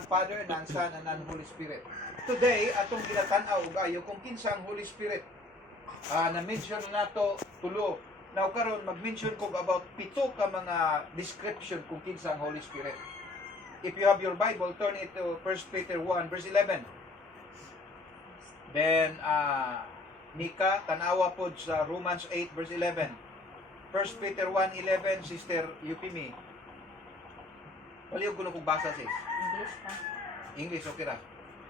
ang Father, na ang Son, and ang Holy Spirit. Today, atong ginatanaw ug ayo kung kinsa ang Holy Spirit. Na-mention na nato tulo. Now karon mag-mention ko about pito ka mga description kung kinsa ang Holy Spirit. If you have your Bible, turn it to 1 Peter 1 verse 11. Then Mika, tanawa pod sa Romans 8 verse 11. 1 Peter 1:11, Sister Yupimi. Waliw ko na kung basa sis. English pa. English, okay ra.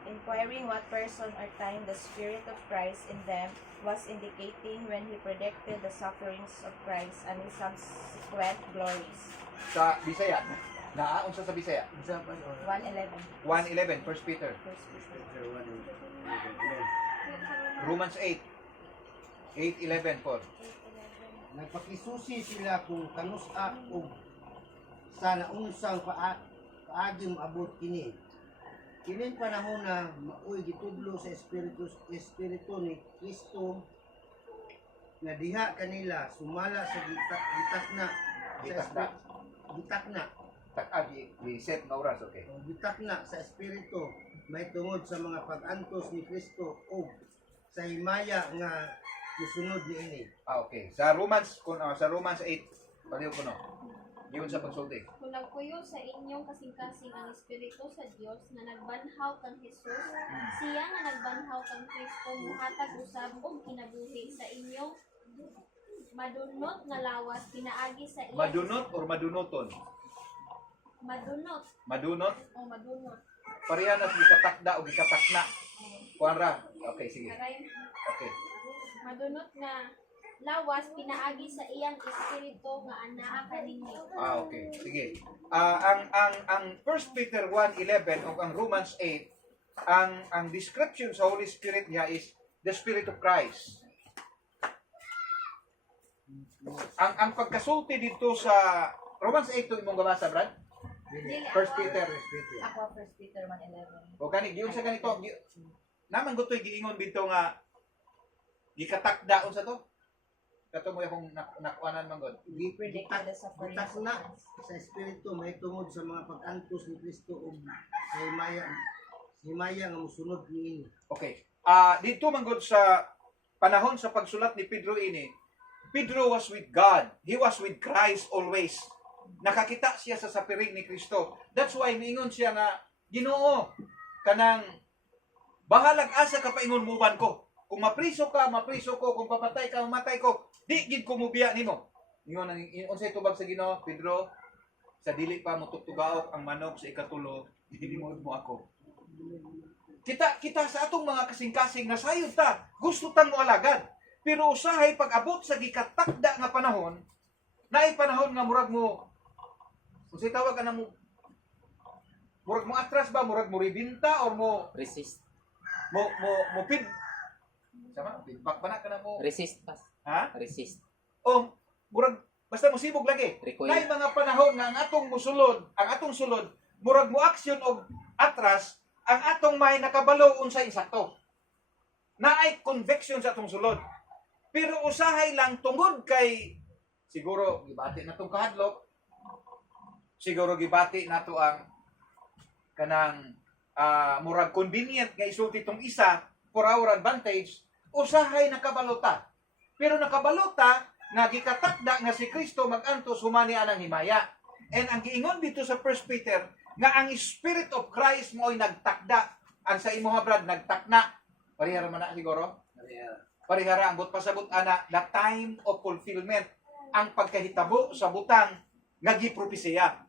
Inquiring what person or time the Spirit of Christ in them was indicating when he predicted the sufferings of Christ and his subsequent glories. Sa Bisaya, unsa sa Bisaya? 1:11. 1:11, 1 Peter. Romans 8. 8:11 po. Nagpakisusi sila kung kanusa o sa naunsang paaging maabot kini. Kining panahon na maoy gitudlo sa espiritu ni Kristo na diha kanila sumala sa gitakna Set na oras, okay. gitakna sa espiritu may tungod sa mga pag-antos ni Kristo o sa himaya nga musunod niini. Okay. Sa Romans 8, paliw ko no. Yun sa pagsulti. Kung nagpuyo sa inyong kasing-kasing ang Espiritu sa Dios na nagbanhaw kang Jesus, siya nga nagbanhaw kang Kristo muhatag usab og kinabuhi sa inyong madunot nga lawas pinaagi sa iya. Madunot or madunoton? Madunot Madunot? o madunot. Pareha na gikatakda o gikatakna. Kuan ra. Okay, sige. Aray, Okay. madunot nga lawas pinaagi sa iyang espiritu nga anaa kaninyo. Okay. Sige. Ang 1 Peter 1:11 o ang Romans 8, ang description sa Holy Spirit niya is the Spirit of Christ. Ang pagkasulti dito sa Romans 8 to imong gabasa, Brad? Dili 1 Peter. Ako 1 Peter 1:11. O gani giun sa ganito, naman gutoy giingon dito nga gikatakda unsa to? Kato mo akong nakuanan man god. Predicted the sufferings of Gitakna Christ. sa espiritu may tungod sa mga pag-antos ni Kristo o sa himaya nga musunod niini. Okay. Dito man god sa panahon sa pagsulat ni Pedro ini, Pedro was with God. He was with Christ always. Nakakita siya sa sapiring ni Kristo. That's why miingon siya nga, Ginoo, kanang bahalag asa ka paingon muban ko. Kung mapriso ka, mapriso ko. Kung papatay ka, mamatay ko. Di gid ko mubiya nimo. Ingon ang unsay tubag sa Ginoo, Pedro, sa dili pa mo tutugaok ang manok sa ikatulo, hilimod mo ako. Kita sa atong mga kasing-kasing nasayod ta, gusto tang mo alagad. Pero usahay pag-abot sa gikatakda nga panahon, naay panahon nga murag mo, unsay tawag ka na mo, murag mo atras ba, murag mo ribinta, or mo Resist. pid, sama, feedback ba na ka na mo, Resist pas. ha? Resist. O, murag, basta mo sibog lagi. Recoil. Naay mga panahon nga ang atong sulod, murag mo aksyon og atras, ang atong may nakabalo unsay insakto. Naay conviction sa atong sulod. Pero usahay lang tungod kay siguro gibati na tong kahadlok. Siguro gibati nato ang kanang murag convenient nga isulti tong isa for our advantage, usahay nakabalota. Pero nakabalota nga gikatakda nga si Kristo mag-antos humani anang himaya. And ang giingon dito sa 1 Peter nga ang Spirit of Christ mo'y nagtakda. Ang sa imo ha brad nagtakna. Parihara man na siguro. Parihara ang but pasabot ana the time of fulfillment, ang pagkahitabo sa butang nga gipropesiya.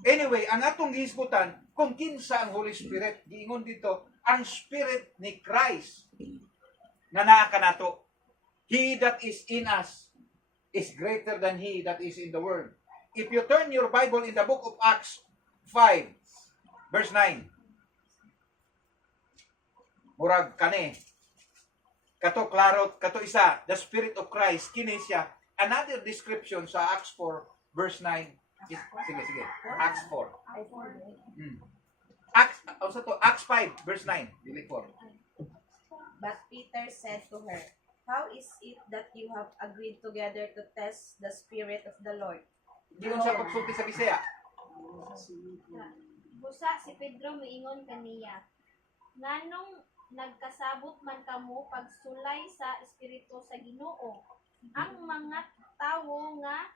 Anyway, ang atong gihisgutan kung kinsa ang Holy Spirit, giingon dito ang Spirit ni Christ nga naa kanato. He that is in us is greater than he that is in the world. If you turn your Bible in the book of Acts 5 verse 9, murag kani kato klaro, kato isa, the Spirit of Christ, kini siya. Another description sa Acts 4, verse 9. Sige. Acts 4. Acts 5, verse 9. Dili 4. But Peter said to her, "How is it that you have agreed together to test the Spirit of the Lord?" Di ko siya pagsulti sa Bisaya. Busa si Pedro miingon kaniya, nganong nagkasabot man kamo pagsulay sa espiritu sa Ginoo. Ang mga tawo nga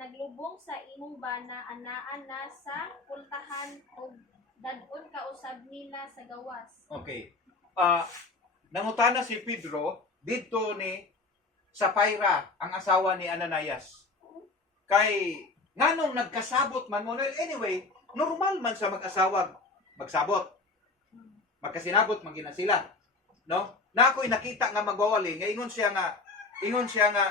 naglubong sa imong bana anaan na sa pultahan o dadon kausab nila sa gawas. Okay. Nangutana si Pedro dito ni Sapphira, ang asawa ni Ananias. Kay nganong nagkasabot man mo. Anyway, normal man sa mag-asawa magsabot. Magkasinabot man gina sila. No? Na ako'y nakita nga magwawali, nga ingon siya nga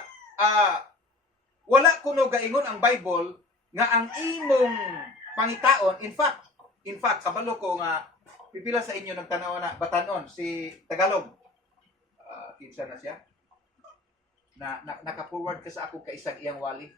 wala kuno gaingon ang Bible nga ang imong pangitaon, in fact kabalo ko nga pipila sa inyo nagtanaw na batanon si Tagalog. Kinsa na siya? Naka-forward ka sa ako kaisang iyang wali.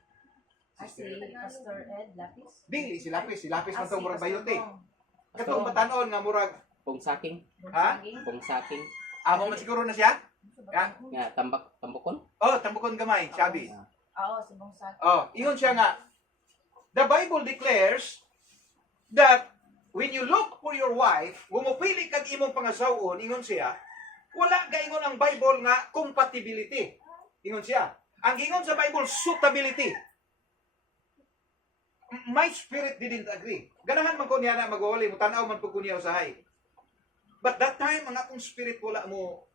Si Pastor Ed Lapis. Dili si Lapis man tong murag bayote. Bong. Katong batanon nga murag Pungsaking. ha? Pungsaking. Amo man siguro na siya? Nga, tambakon. Oh, tambukon gamay, sabi. Oo, si Bong Sak. Oh, ingon siya nga, the Bible declares that when you look for your wife, pili kag imong pangasawon, ingon siya, wala gaingon ang Bible nga compatibility. Ingon siya. Ang ingon sa Bible, suitability. My spirit didn't agree. Ganahan man ko niya na magwawali, mutanaw man po ko niya usahay. But that time, ang akong spirit wala mo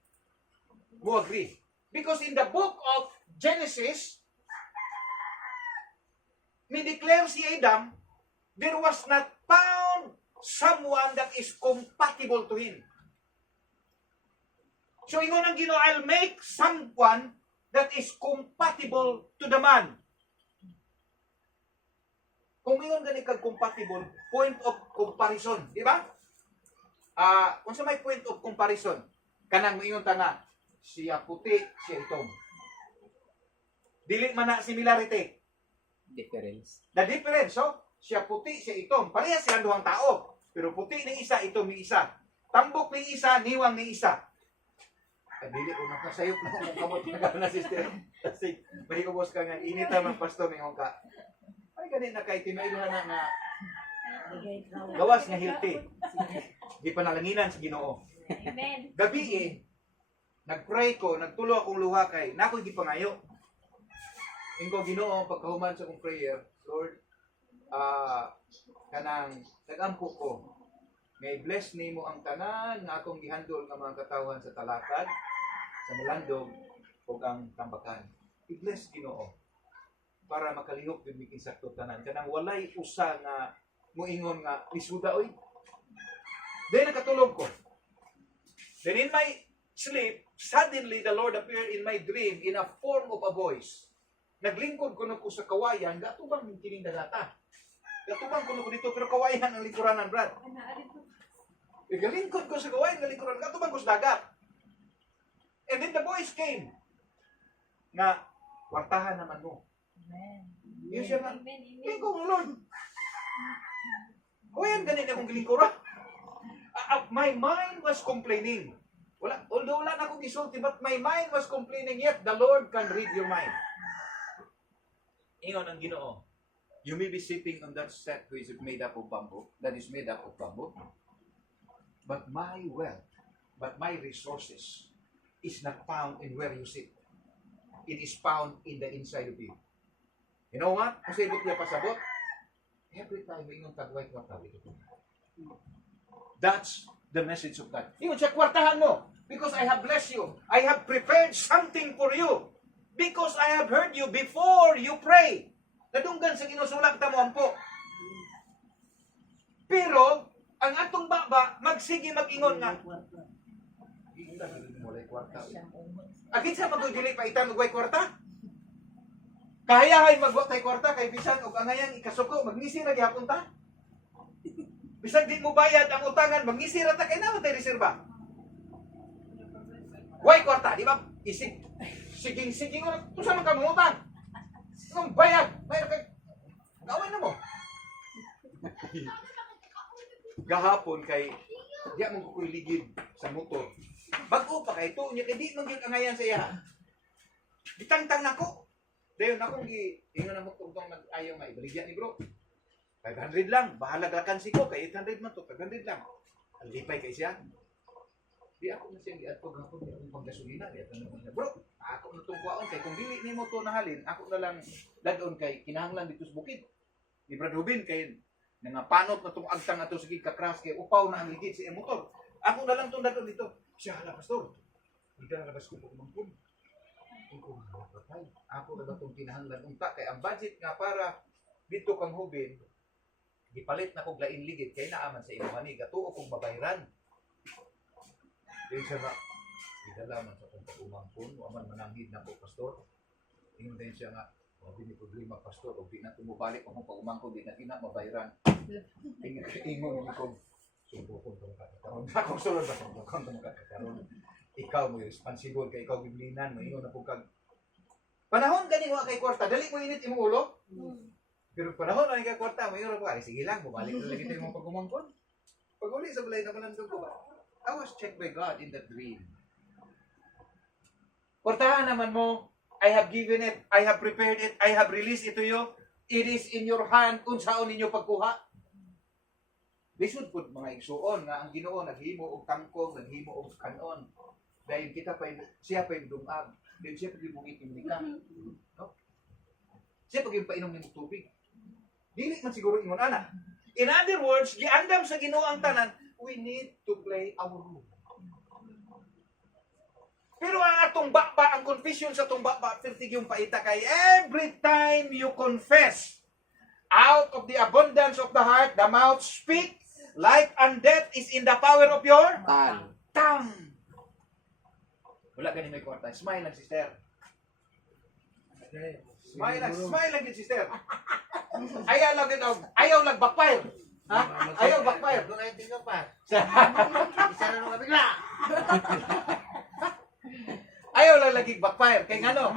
agree. Because in the book of Genesis, ni-declare si Adam, there was not found someone that is compatible to him. So, ingon ang Ginoo, I'll make someone that is compatible to the man. Kung ingon gani kag compatible, point of comparison, di ba? Kung sa may point of comparison, kanang ingon ta nga, siya puti, siya itom. Dili man na similarity. Difference. The difference, so, siya puti, siya itom. Parehas silang duhang tao. Pero puti ni isa, itom ni isa. Tambok ni isa, niwang ni isa. Dili ko nakasayop na kung kamot na sister. Kasi mahigubos ka nga, inita ng pastor, may ka. Ay, ganit na kay tinailuhan na gawas nga healthy. Di pa nalanginan sa Ginoo. Amen. Gabi nagpray ko, nagtulo akong luha kay, nako'y di pangayo. Ingko Ginoo, pagkahuman sa akong prayer, Lord, kanang nagampo ko, may bless nimo ang tanan nga akong gihandol nga mga katawhan sa talakad, sa malandog, o ang tambakan. I-bless Ginoo para makalihok yung miking sakto tanan. Kanang walay usa nga muingon nga isuda oy. Then nakatulog ko. Then in my sleep, suddenly the Lord appeared in my dream in a form of a voice. Naglingkod ko ko sa kawayan, gatubang yung kining dagata. Gatubang ko dito, pero kawayan ang lingkuranan, Brad. Galingkod ko sa kawayan, lingkuranan, gatubang ko sa dagat. And then the voice came, na, wartahan naman mo. Amen. Yun siya nga, Amen. eh kung Lord, kawayan ganit akong gilingkura. My mind was complaining. Although wala na akong isulti, but my mind was complaining, yet the Lord can read your mind. Ingon ang Ginoo, you may be sitting on that set which is made up of bamboo, but my wealth, but my resources is not found in where you sit. It is found in the inside of you. You know what? Kasi ibut niya pasabot, every time ingon tagway kwartahan. That's the message of God. Ingon siya, kwartahan mo, because I have blessed you. I have prepared something for you. Because I have heard you before you pray. Nadunggan sa ginusulak ta mo ampo. Pero, ang atong baba, magsige mag-ingon nga. Agit sa magdudili pa itang magway kwarta? Kahayahay magwatay kwarta, kay bisan o kangayang ikasuko, magngisi na gihapon ta? Bisan di mo bayad ang utangan, magngisi ra ta, kay naman tayo reserva. Way kwarta, di ba? Isig. Siging-siging mo, kung saan ka mangutang? Kung bayad, mayroon kay... Gawin na mo. Gahapon kay... Diya mong kukuligid sa motor. Bago pa kay ito, niya kay di mong angayan sa iya. Bitangtang na ko. Dayon akong ingon na mo tugtong nag-ayaw nga ibaligyan ni bro. 500 lang, bahala gakansi ko, kay 800 man to, 500 lang. Alipay kay siya. Di ako na siyang giadto gapon ni akong panggasolina, di ato na bro. Ako na tong kuwaon kay kung dili nimo to nahalin, ako na lang dadon kay kinahanglan dito sa bukid. Ni Brad Rubin kay nangapanot na tong agtang ato sige ka-crash kay upaw na ang ligid sa motor. Ako na lang tong dadon dito. Siya hala pastor. Ida labas ko pagmangkon. Ako na patay. Ako na ba tong kinahanglan unta kay ang budget nga para dito kang Hubin gipalit na kog lain ligid kay naaman sa imong ani gatuo kong mabayran. Dili siya na idalaman sa kong pag-umangkon, aman mananghid na ko pastor. Ingon din siya nga, "Wabi ni problema pastor, og di na tumubalik akong pag-umangkon, di na ina mabayran." Ingon ni ko, "Subukon tong karon." Akong sulod ba subukon tong karon. Ikaw mo responsible kay ikaw giblinan mo ingon na pug kag panahon gani wa kay kwarta, dali mo init imong ulo. Pero panahon na kay kwarta, mo ingon pa, sige lang, bumalik na lagi tayo mong pag-umangkon. Pag uli sa balay na panandog ko ba? I was checked by God in that dream. Portahan naman mo, I have given it, I have prepared it, I have released it to you. It is in your hand kung saan ninyo pagkuha. Lisod po mga igsuon nga ang Ginoo naghimo og tangkog, naghimo og kanon. Dahil kita pa siya pa yung dungag. Dahil siya pa yung bungit yung ka. No? Siya pa yung painom ng tubig. Dili man siguro ingon ana. In other words, giandam sa Ginoo ang tanan, we need to play our role. Pero ang atong bakba, ang confession sa atong bakba, pertig yung paita kay every time you confess, out of the abundance of the heart, the mouth speak, life and death is in the power of your tongue. Wala ganin may kwarta. Smile lang, sister. Smile lang din, sister. Ayaw lang backfire. Ha? Ayaw backfire. Doon ay tingnan pa. Isa na nung kabigla. Ayaw lang lagi backfire. Kaya nga no,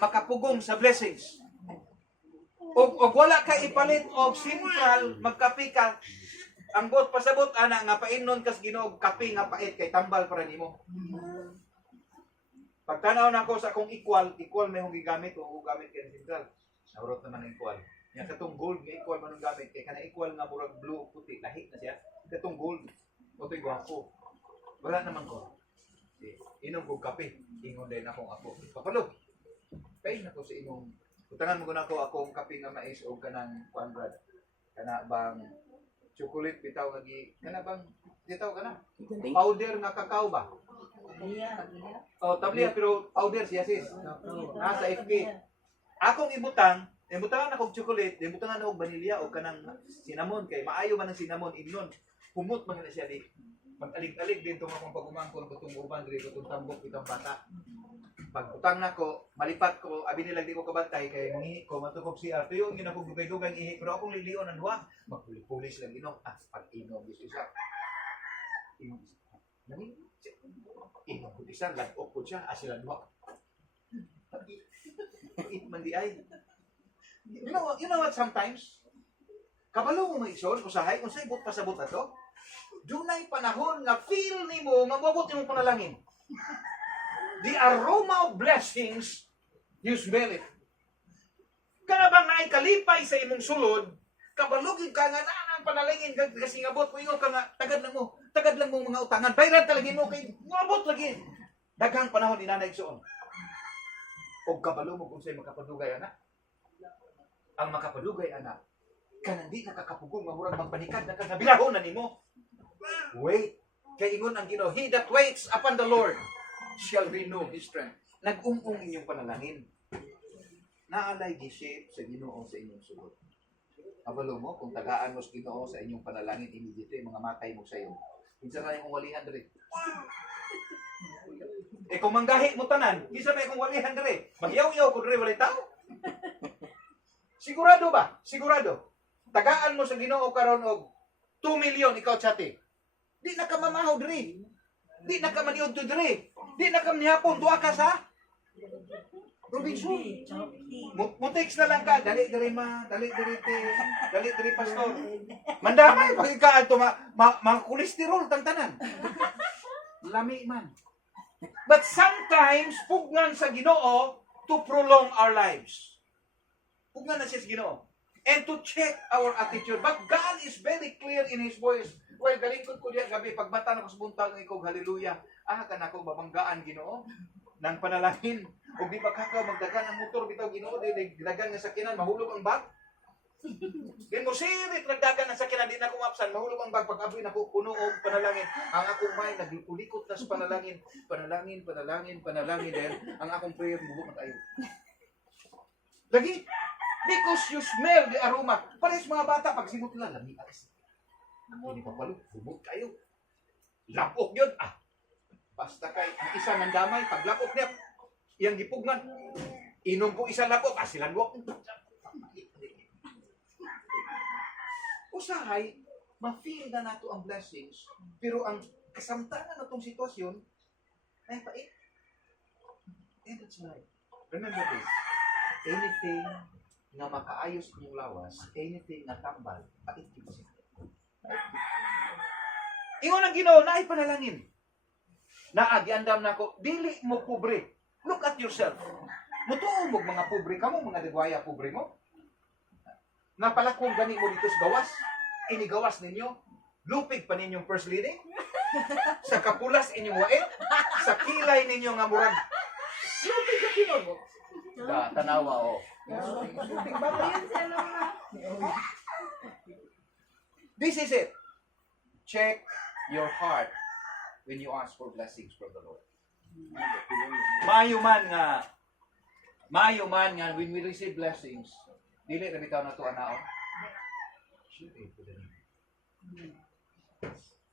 makapugong sa blessings. O wala ka ipalit og central, magkapi ka. Ang bot pasabot ana nga painon kas Ginoo kape nga pait kay tambal para nimo. Pagtanaw nako sa akong equal may hong gigamit o gamit kay central. Naurot naman ang equal. Yang katong gold nga equal man ang gamit kay kana equal nga murag blue puti lahi na siya. Katong gold otoy gwapo. Wala naman ko. Inom ko kape, ingon din akong ako. Papalo. Kay nako sa imong utangan mo ko akong kape nga mais o kanang kuanbrad. Kana bang chocolate bitaw nga kana bang bitaw kana? Powder nga kakao ba? Oh, tablia pero powder siya sis. Sa FK. Akong ibutangan akong chocolate, ibutangan akong vanilya o kanang cinnamon kay maayo man ang cinnamon imnon. Humot man na siya di. Pag-alig-alig din itong akong pag-umangkon itong urban diri itong tambok itong bata. Pag-utang na ko, malipat ko, abi nilang di ko kabantay kay mangihi ko, matukog siya. Tuyo yung ginakong dugay-dugay ihi, pero akong lilion ang duwa. Magpulis lang inom. Pag-inom gusto siya. Inom ko isa, lag-op ko siya, asilan duwa. Pag-it man di ay. You know what sometimes? Kabalo mo maison, usahay, unsay but pasabot na to? Dunay panahon nga feel nimo nga mabot imong panalangin. The aroma of blessings, you smell it. Kana bang naay kalipay sa imong sulod, kabalugid ka nga na ang panalangin kasi ngabot mo ingon ka nga tagad lang mo mga utangan. Bayran talaga mo kay mabot lagi. Daghang panahon ni nanay igsoon. Og kabalo mo kung say makapadugay ana. Ang makapadugay ana, kanang di nakakapugong nga murag magpanikad na kanabilahon na nimo. Wait, kay ingon ang Ginoo, he that waits upon the Lord shall renew his strength. Nag-ung-ung inyong panalangin. Naalay gi-shape sa Ginoo sa inyong sulod. Abalo mo kung tagaan mo sa Ginoo sa inyong panalangin immediately mga matay mo sa iyo. Kinsa na yung walihan diri? Kung manggahi mo tanan, kinsa may kung walihan diri? Magyaw-yaw ko diri walay tao. Sigurado ba? Sigurado. Tagaan mo sa Ginoo karon og 2 million ikaw chati. Di na ka mamahaw diri. Di na ka maniud to diri. Di na ka nihapon duha ka sa Robinson. Mutex na lang ka, dali diri pastor. Mandamay pag ka ato mga kolesterol tang tanan. Lami man. But sometimes pugnan sa Ginoo to prolong our lives. Pugnan na siya sa Ginoo. and to check our attitude. But God is very clear in His voice. Well, galingkod ko diya gabi, pagbata na ko sa buntag ng ikaw, hallelujah. Kanako babanggaan, Ginoo, ng panalangin. O di ba kakaw, magdagan ang motor, bitaw, Ginoo, di dagan nga sakinan, mahulog ang bag. Din mo sirit, nagdagan ang sakinan, di na kumapsan, mahulog ang bag, pag-aboy na ko, puno o panalangin. Ang akong may, naglukulikot na sa panalangin, panalangin, dahil ang akong prayer, bubuk na tayo. Lagi, because you smell the aroma. Pares mga bata, pag simot nila, lami alis. Hindi pa palo, bubuk kayo. Lapok yun, basta kay, ang isa ng damay, pag lapok niya, iyang gipugnan. Inom po isang lapok, silan mo. Usahay, ma-feel na nato ang blessings, pero ang kasamtanan na itong sitwasyon, ay pait. And that's right. Remember this, anything na makaayos mong lawas, anything na tambal, pait yun siya. Ingon ang Ginoo na ay panalangin. Naagiandam na ako, dili mo pobre. Look at yourself. Mutuo mo mga pobre ka mo, mga digwaya pobre mo. Napalakong gani mo dito sa gawas. Inigawas ninyo. Lupig pa ninyong first lady. Sa kapulas inyong wait. Sa kilay ninyo nga murag. Lupig ka kinon mo. Tanawa o. Lupig ba ba? This is it. Check your heart when you ask for blessings from the Lord. Maayo man nga when we receive blessings, dili na bitaw na to anaon.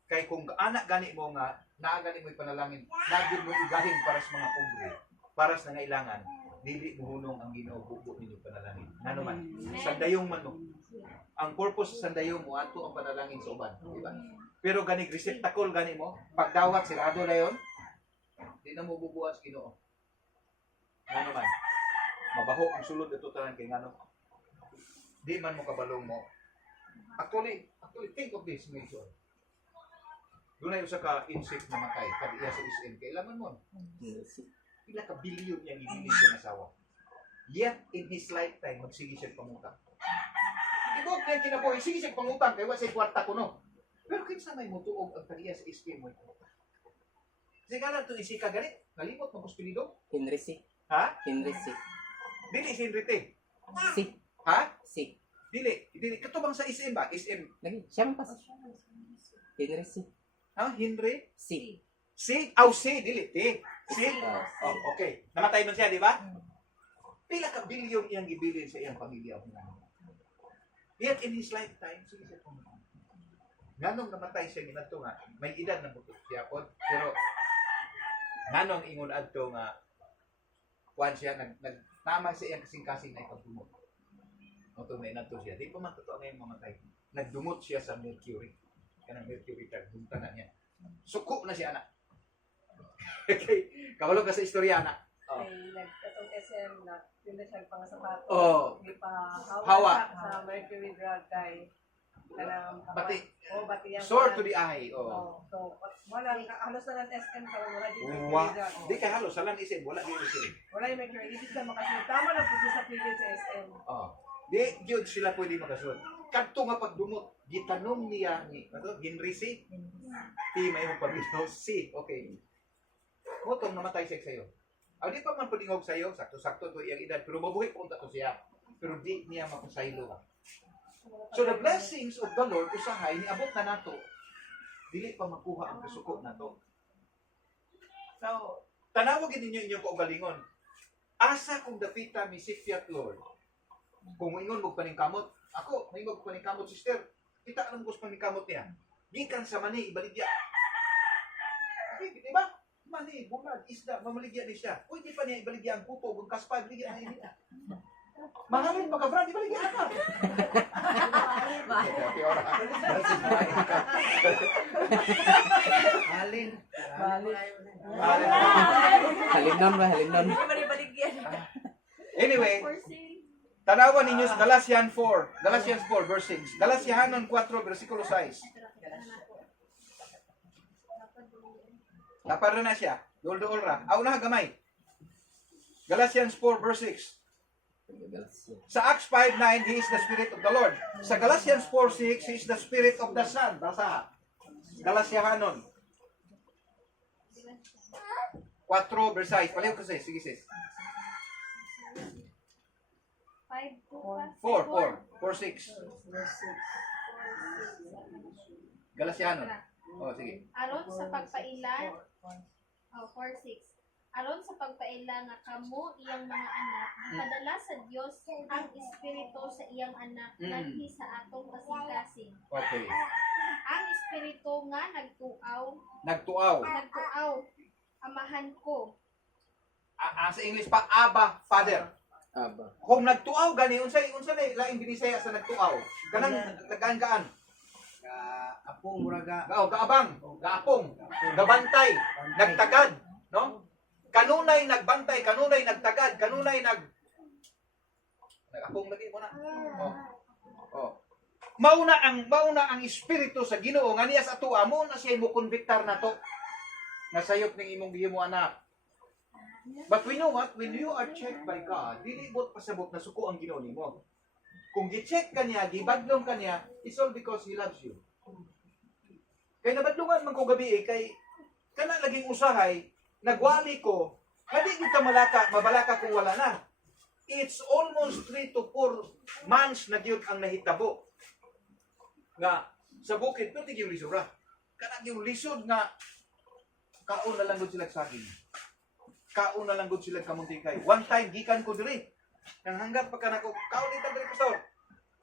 Kay kung anak gani mo nga, naa gani mo ipanalangin, nagid mo igahin para sa mga pobre, para sa nangailangan, dili muhunong ang Ginoo bubo ninyo panalangin. Ngano man, sandayong man mo. Ang purpose sa sandayong mo ato ang panalangin sa uban, di ba? Pero gani receptacle gani mo, pagdawat sirado na yon, di na mo bubuas Ginoo. Ngano man, mabaho ang sulod ito tanan kay ngano. Di man mo kabalong mo. Actually, think of this, Mason. Doon na usa ka insect na matay, kadiya sa SM, kailangan mo. Pila ka bilyon niyang ibilin sa asawa. Yet, in his lifetime, magsige siya pangutang. Ibog na kinabuhi, sige siya pangutang, kaya sa kwarta ko, no? Pero kinsa may mutuog ang kadiya sa SM mo. Kasi ka lang ito isika ganit, nalimot ng hospilido. Henry C. Ha? Henry C. Dili si Enrique. C. Ha? C. Dili. Katubang sa SM ba? SM. Lagi, siyang pas. Henry C. Ha? Henry? C. C? C. Dili. T. C? Oh, okay. Namatay man siya, di ba? Pila ka bilyon iyang gibilin sa iyang pamilya. Yet in his lifetime, sige siya pumunta. Nganong namatay siya ginadto nga, may edad na buto siya po, pero nganong ingon adto nga kuan siya nagtama sa iyang kasing-kasing na ipagdumot. Oto may nadto siya. Di pa man totoo ngayon mamatay. Nagdumot siya sa Mercury. Kanang Mercury tag bunta na niya. Suko na siya anak. Okay. Kabalo ka sa istorya anak. Oh. Nagkatong SM na yun na siyang pangasapato. Oh. Hindi pa Hawa. sa Mercury drug kay kanang Bati. bati yan. Sword to the eye. Oh. Oh. So, wala halos na ng SM ka wala di Wa. Mercury drug. Di kay halos salan isip wala di isip. Wala yung Mercury. Hindi sila makasunod. Tama na po sa pilit sa SM. Oh. Di gyud sila pwede makasunod. Kadto nga pagdumot, gitanong niya ni Henry C. T may pabilo C. Okay. Motong namatay siya sa'yo. Di pa man palingog sa'yo, sakto-sakto to iyang edad, pero mabuhi punta to siya. Pero di niya mapasaylo. So the blessings of the Lord, usahay, niabot na nato. Dili pa makuha ang kasuko na to. Now, tanawagin ninyo inyong kaugalingon. Asa kung dapita mi sipiat Lord. Kung ingon mo paningkamot, ako, maingon mo paningkamot, sister. Kita alam ko sa paningkamot niya. Gikan sa mani, ibaligya. Okay, di ba? Mani, bulag, isda, mamaligya ni siya. Uy, di pa niya ibaligya ang puto, ang kaspa, ibaligya na niya. Mahalin, makabran, ibaligya na ka. Halin. Halimnon ba? Halimnon. Anyway, tanawan ninyo sa Galatians 4. Galatians 4, verse 6. Galatianon 4, versikulo 6. Tapar na siya. Dool-dool ra. Aw na gamay. Galatians 4, verse 6. Sa Acts 5:9, He is the Spirit of the Lord. Sa Galatians 4:6, He is the Spirit of the Son. Basa. Galatiahanon. 4 verse 6. Paliw ko sis. Sige sis. 5 to 4:6. Galatianon. Oh, sige. Aron sa pagpailan, 4:6. Aron sa pagpaila nga kamo iyang mga anak, gipadala sa Dios ang Espiritu sa iyang anak ngadto sa atong kasing-kasing. Okay. Ang Espiritu nga nagtuaw, Nagtuaw. amahan ko. Sa English pa, Abba, Father. Aba. Kung nagtuaw gani, unsay na laing binisaya sa nagtuaw. Kanang nagaan-gaan. Apong muraga. Gaabang, gaapong, gabantay, nagtagad, no? Kanunay nagbantay, kanunay nagtagad, kanunay nagapong lagi mo na. Oh. Mauna ang espiritu sa Ginoo nga niya sa tuwa mo na siya mo konbiktar nato. Nasayop ning imong gihimo anak. But we know what? When you are checked by God, dili bot pasabot na suko ang Ginoo nimo. Kung gi-check kaniya, gibadlong kaniya, it's all because He loves you. Kay nabadlungan man ko gabi kay kana laging usahay, nagwali ko, hindi kita mabalaka kung wala na. It's almost 3 to 4 months na gyud ang nahitabo. Nga sa bukid pero tigyung lisura. Kana yung lisod nga kaon na lang gud sila sa akin. Kaon na lang gud sila kamuntikay. One time gikan ko diri. Nang hanggat pa kanako, kaon dito diri pastor.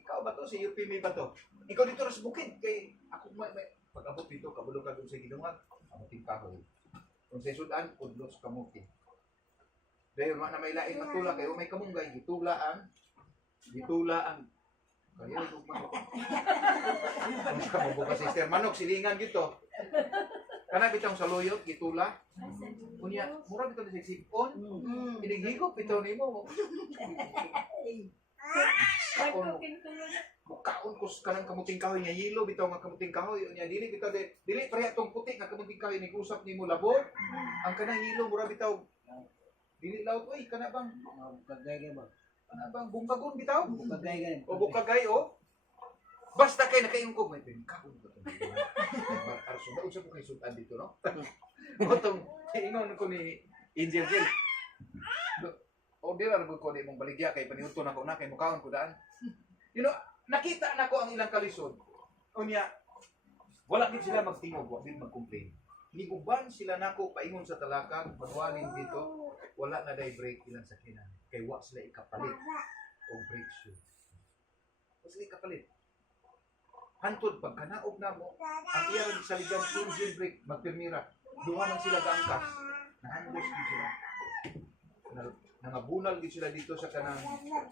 Ikaw ba to si UPM ba to? Ikaw dito ra sa bukid kay ako may pag-abot dito kabulog ka dun sa gidungan. Amuting kahoy. Kung sa sudan, udlos kamuti. Dahil na may laing matula kayo may kamunggay gitula ang kaya ug manok. Ang kamubo ka sister manok silingan gito. Kana bitong saluyot gitula. Kunya mura bitaw ni sipon. Inigigop bitaw nimo. Kaon ko kanang kamuting kahoy nga yelo bitaw nga kamuting kahoy unya dili bitaw dili pareha tong puti nga kamuting kahoy ni usap nimo labor. Ang kanang yelo mura bitaw dili laut oy kana bang Bukagay ba? kana bang bungkagon bitaw Bukagay gani. o bukagay o basta kay nakaingon ko may kaon ko to arso ba usap ko kay sultan dito no otong ingon ko ni Angel Jill o dira ra ko ni mong baligya kay paniudto nako na kay mukaon ko daan nakita nako ang ilang kalisod unya wala gid sila magtingog wa gid mag-complain ni uban sila nako paingon sa talakag magwalin dito wala na day break ilang sakinan kay wa sila ikapalit og brake shoe wa sila ikapalit hantod pagkanaog namo ang iya ron sa ligang engine brake magpirmira duha man sila gaangkas nahandos gid sila nangabunal gid sila dito sa kanang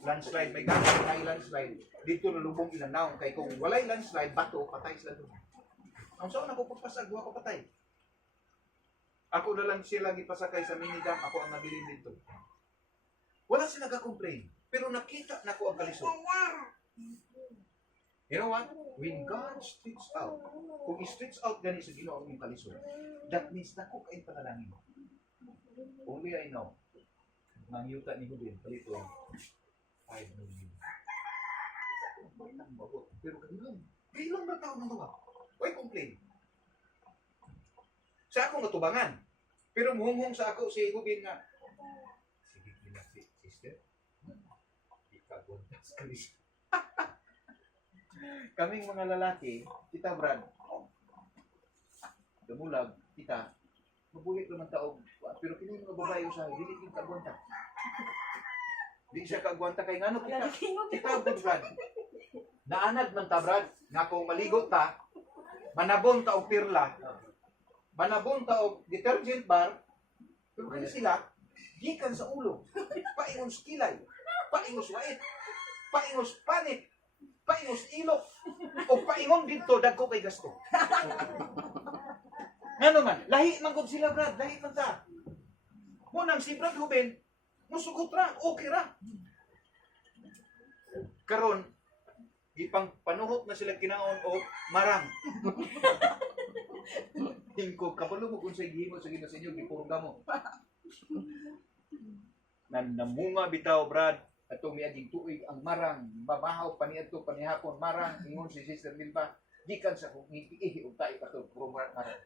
landslide may ganang may landslide dito nalubong ilang naong kay kung walay landslide bato patay sila doon ang saan ako pagpasag wa ko patay. Ako na lang sila gipasakay sa minidam, ako ang nabilin dito. Wala sila ka-complain, pero nakita na ko ang kalisod. You know what? When God streets out, kung i-streets out gani sa Ginoo ang kalisod, that means dako kay panalangin. Only I know. Mangyuta ni Hudin, palito 5 million. Pero kailan ba tao nang tawa? Why complain? Sa akong natubangan. Pero muhunghong sa ako si Hubin nga, sige kina si sister, ikaguntas ka niya. Kaming mga lalaki, kita Brad, dumulag, kita, mabulit naman taog, pero kini mga babae sa dili kita kagwanta. Di siya kagwanta kay ngano kita Brad. Naanad man ta Brad, nga kung maligo ta, manabon ta og pirla, manabon ta og detergent bar, pero kaya sila, gikan sa ulo, paingos kilay, paingos wait, paingos panit, paingos ilok, o paingon dito, dagko kay gasto. Nga man, lahi man kung sila Brad, lahi man ta. Munang si Brad Ruben, musugot ra, okay ra. Karon, ipang panuhot na sila kinaon o marang. Tingko kabalo mo kung sa gihimo sa Ginoo sa inyo gipurga mo. Namunga bitaw Brad ato miaging tuig ang marang babahaw paniadto panihapon marang ingon si Sister Milba gikan sa kung ihi og tayo kato puro marang.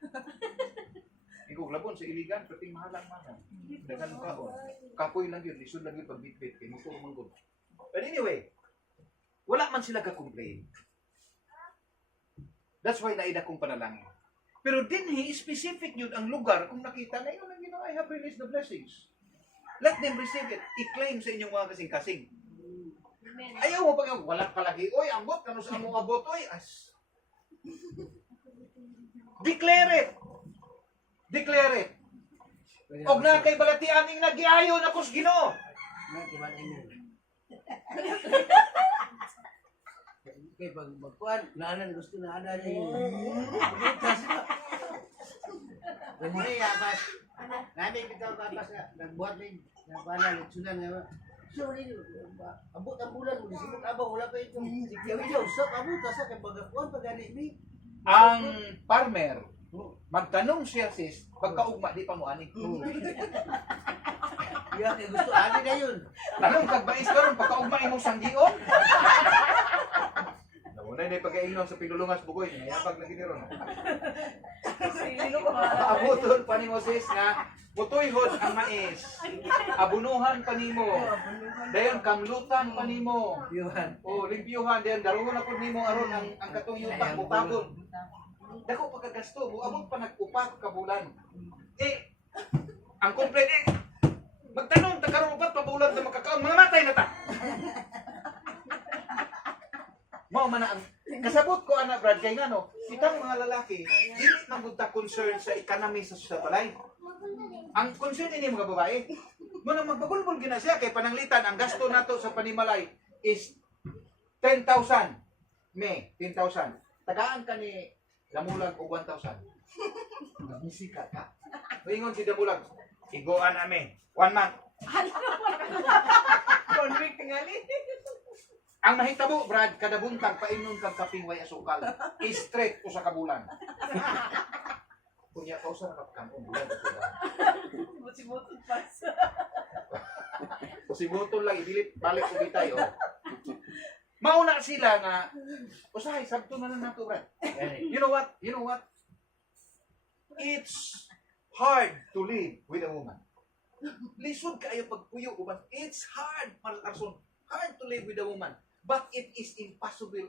Ikaw labon sa iligan pati mahalang marang. Dagan kaon. Kapoy lang yun, lisod lang yun pagbitbit kay muto manggod. But anyway, wala man sila ka-complain. That's why naida kong panalangin. Pero dinhi specific yun ang lugar kung nakita na yun ang ginawa, I have released the blessings. Let them receive it. I-claim sa inyong mga kasing-kasing. Amen. Ayaw mo pag wala palagi, oy, ambot, kano sa among abot, oy, as. Declare it. Declare it. Og na kay balatian ing nagiayo na kus Ginoo. Kaya pag magkuhan, naanan gusto na ada niya yun. Butas na. Hindi, abas. Namin bitaw ka abas na. Nagbuhat na yun. Nagpala, litsunan nga. Sorry, abot ang bulan mo. Disipot abang, wala pa ito. Sikyawi daw, usap, abot. Asa kay pagkakuhan, pagani mi. Ang farmer, magtanong siya sis, pagkaugma di pa mo ani. Yan, gusto ani na yun. Tanong kag bais karon pagkaugma imong sanggion. Muna na pagkaingnon sa pinulungas bugoy, nayabag na gini ron. Sino ko ba? Abuton pa ni Moses nga mutuyhod ang mais. Abunuhan pa nimo. Dayon kamlutan pa nimo. Yuhan. O limpyuhan dayon daruhon na pud nimo aron ang katong yuta mo tabon. Dako pagkagasto mo abot pa nag-upat ka bulan. Eh ang complaint magtanong ta karon upat pa bulan na makakaon mga matay na ta. Mao man ang kasabot ko ana Brad kay ngano kitang mga lalaki dili man gud ta concern sa economy sa balay. Ang concern ini mga babae mo nang magbabulbul gina siya kay pananglitan ang gasto nato sa panimalay is 10,000 me 10,000 tagaan ka ni Damulag og 1,000 magisika ka ingon si Damulag igoan ame 1 month Convict tingali. ang mahitabo Brad kada buntag painom kag kaping way asukal straight usa ka bulan kunya ka usa ka kang bulan Buti-buti pas. si butol lang ibilit balik ko bitay oh. Mauna sila nga usahay sabto na lang nato Brad. You know what? It's hard to live with a woman. Lisod kayo pagpuyo uban. It's hard Arson. Hard to live with a woman. But it is impossible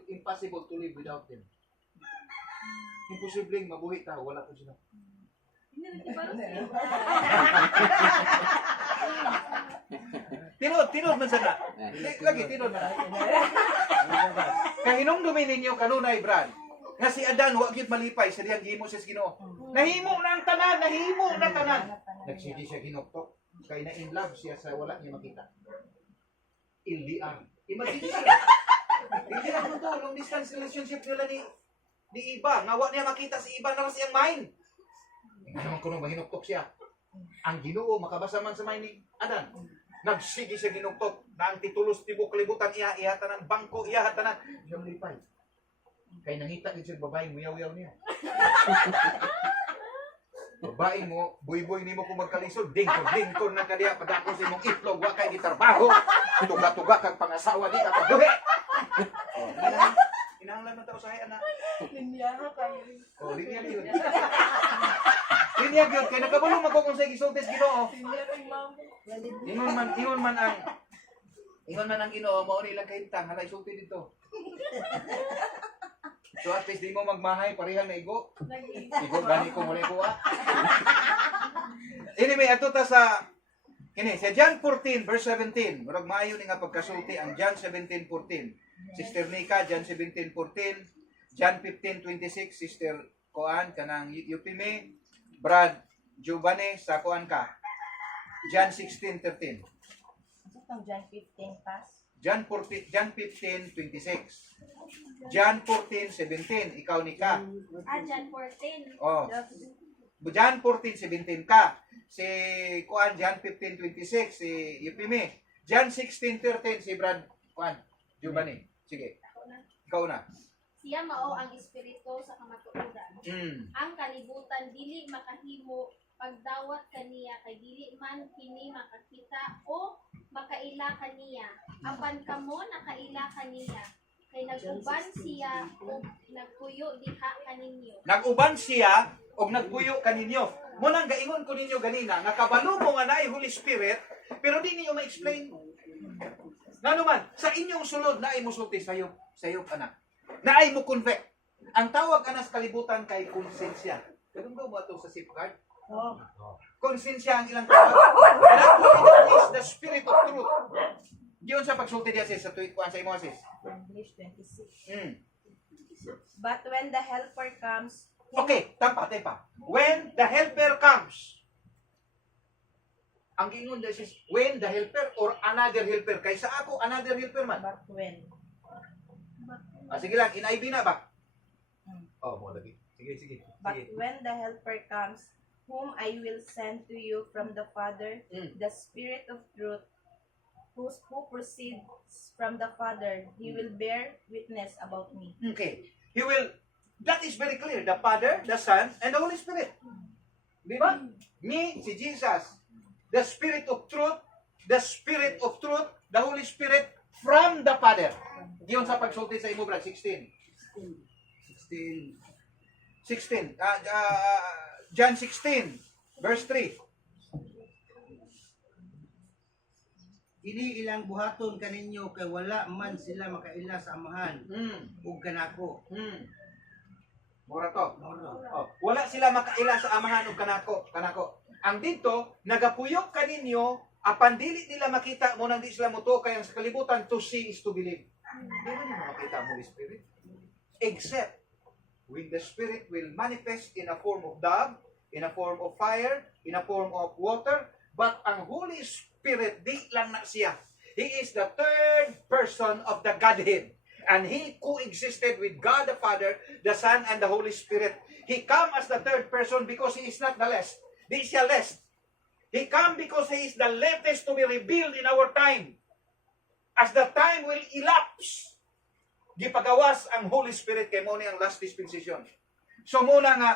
to live without them. Imposibleng mabuhi ta wala ko sila. Tinod man sana. Lagi tinod man. Kay hinungdumi ninyo kanunay Brad. Nga si Adan wa gyud malipay sa diyang gihimo sa Ginoo. Nahimo na ang tanan, nahimo na tanan. Nagsidi siya ginoktok kay na in love siya sa wala niya makita. LDR. Imagine siya. Hindi na kung to, long distance relationship nila ni Iba. Nga wa niya makita si Iba na siyang mind. Nga naman kung mahinoktok siya. Ang Ginoo makabasa man sa mind ni Adan. Nagsigi siya ginuktok na ang titulos tibok kalibutan ihatan ng bangko ihatan ng siyang lipay. Kaya nangita din siya babaeng muyaw-yaw niya. Babae mo, buy-buy ni mo kung magkalisod, dingkod na kaliya, padako sa imong itlog, wa kay gitarbaho, tuga-tuga kag pangasawa di ka pagbuhi. Inahanglan ng tao sa anak. Linya kayo. Linya yun. Linya yun, kaya nakabulong ako kung sa gisultis Ginoo. Linya ring ma'am. Ingon man ang Ginoo mao ni lang kahintang halay sulti dito. So at least di mo magmahay parehang na igo. Igo gani ko muli ko Anyway, ato ta sa kini sa John 14 verse 17. Murag maayo ni nga pagkasulti ang John 17:14. Sister Nika John 17:14. John 15:26 Sister Koan kanang Yupime. Brad Giovanni sa Koan ka. John 16:13. Itong John 15 pas. John 15:26. John 14:17. Ikaw ni ka. John 14. Oh. John 14:17 ka. Si Kuan John 15:26 si Yupime. John 16:13 si Brad Kuan Giovanni. Sige. Ikaw na. Siya mao ang espiritu sa kamatuoran. Ang kalibutan dili makahimo pagdawat kaniya kay dili man kini makakita o makaila kaniya. Apan kamo nakaila kaniya. Kay nag-uban siya ug nagpuyo diha kaninyo. Nag-uban siya o nagbuyo kaninyo. Munang gaingon ko ninyo ganina, nga kabalo mo nga naay Holy Spirit, pero di niyo ma-explain. Nga naman, sa inyong sulod na ay musulti sayo anak. Na ay mo convict. Ang tawag anak sa kalibutan kay konsensya. Ganun ba mo ito sa safeguard? Konsensya ang ilang tawag. And actually, that is the spirit of truth. Diyon sa pagsulti diya sis, sa tuwid ko sa imo sis. English 26. Mm. But when the helper comes, Okay, tampa. When the helper comes, ang gingon dahil sis, when the helper or another helper. Kaysa ako, another helper man. but when. Sige lang, in-IV na ba? Oh, mo lagi. Sige. But when the helper comes, whom I will send to you from the Father, the Spirit of truth, who proceeds from the Father, he will bear witness about me. Okay. He will, that is very clear. The Father, the Son, and the Holy Spirit. Di ba? Me, si Jesus. The Spirit of truth, the Holy Spirit from the Father. Diyon sa pagsulti sa imo, brad, 16. John 16, verse 3. Ini ilang buhaton kaninyo kay wala man sila makaila sa amahan ug kanako. Mura to. Oh, wala sila makaila sa amahan ug kanako. Ang dito, nagapuyok kaninyo, apan dili nila makita mo nang di sila muto kay ang sa kalibutan, to see is to believe. Di ba nila makita ang Holy Spirit? Except when the Spirit will manifest in a form of dove, in a form of fire, in a form of water, but ang Holy Spirit, di lang na siya. He is the third person of the Godhead. And He coexisted with God the Father, the Son, and the Holy Spirit. He come as the third person because He is not the last. Di siya last. He come because He is the latest to be revealed in our time. As the time will elapse, gipagawas ang Holy Spirit kay mo ni ang last dispensation. So muna nga,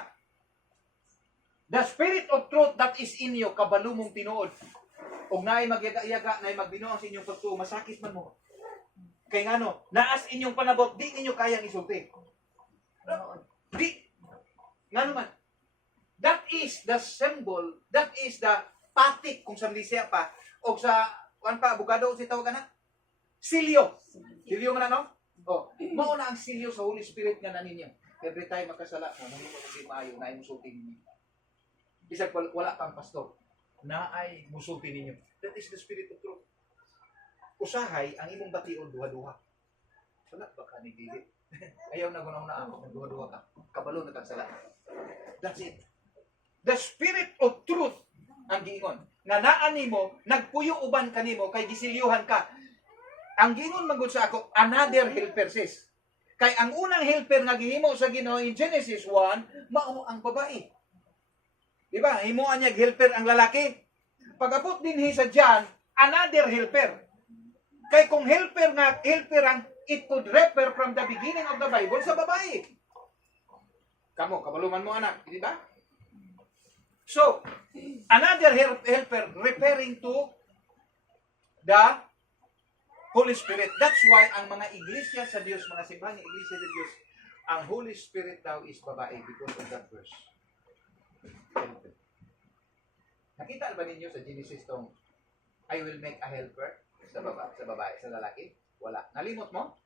the Spirit of truth that is in you, kabalo mong tinuod. Kung naay magyaga-yaga, naay magbinuang sa inyong pagtuo, masakit man mo. Kay ngano, naas inyong panabot, di ninyo kayang isulti. Di. Ngano man. That is the symbol, that is the patik, kung sa Malaysia pa, o sa, kuan pa, abogado, si tawag na? Silyo. Silyo man ano? Oh, mao na ang silyo sa Holy Spirit nga na ninyo. Every time makasala mo, muna mo di maayo, naay musulti ninyo. Bisag wala kang pastor, naay musulti ninyo. That is the Spirit of truth. Usahay, ang imong bation, duha-duha. Salat ba ka ni Dili? Ayaw na guna ako, duha-duha ka. Kabalo na kang salat. That's it. The Spirit of truth, ang giingon. Nga naan nimo, nagpuyo uban kanimo, kay gisilyuhan ka. Ang gingon magud sa ako, another helper sis. Kay ang unang helper nga gihimo sa Ginoo in Genesis 1, mao ang babae. Di ba? Himuan niya helper ang lalaki. Pag-abot din sa John, another helper. Kay kung helper ang it could refer from the beginning of the Bible sa babae. Kamo, kabaluman mo anak, di ba? So, another helper referring to the Holy Spirit. That's why ang mga iglesia sa Diyos, mga simbahang iglesia sa Diyos, ang Holy Spirit daw is babae because of that verse. Nakita ba ninyo sa Genesis tong I will make a helper sa babae, sa lalaki? Wala. Nalimot mo?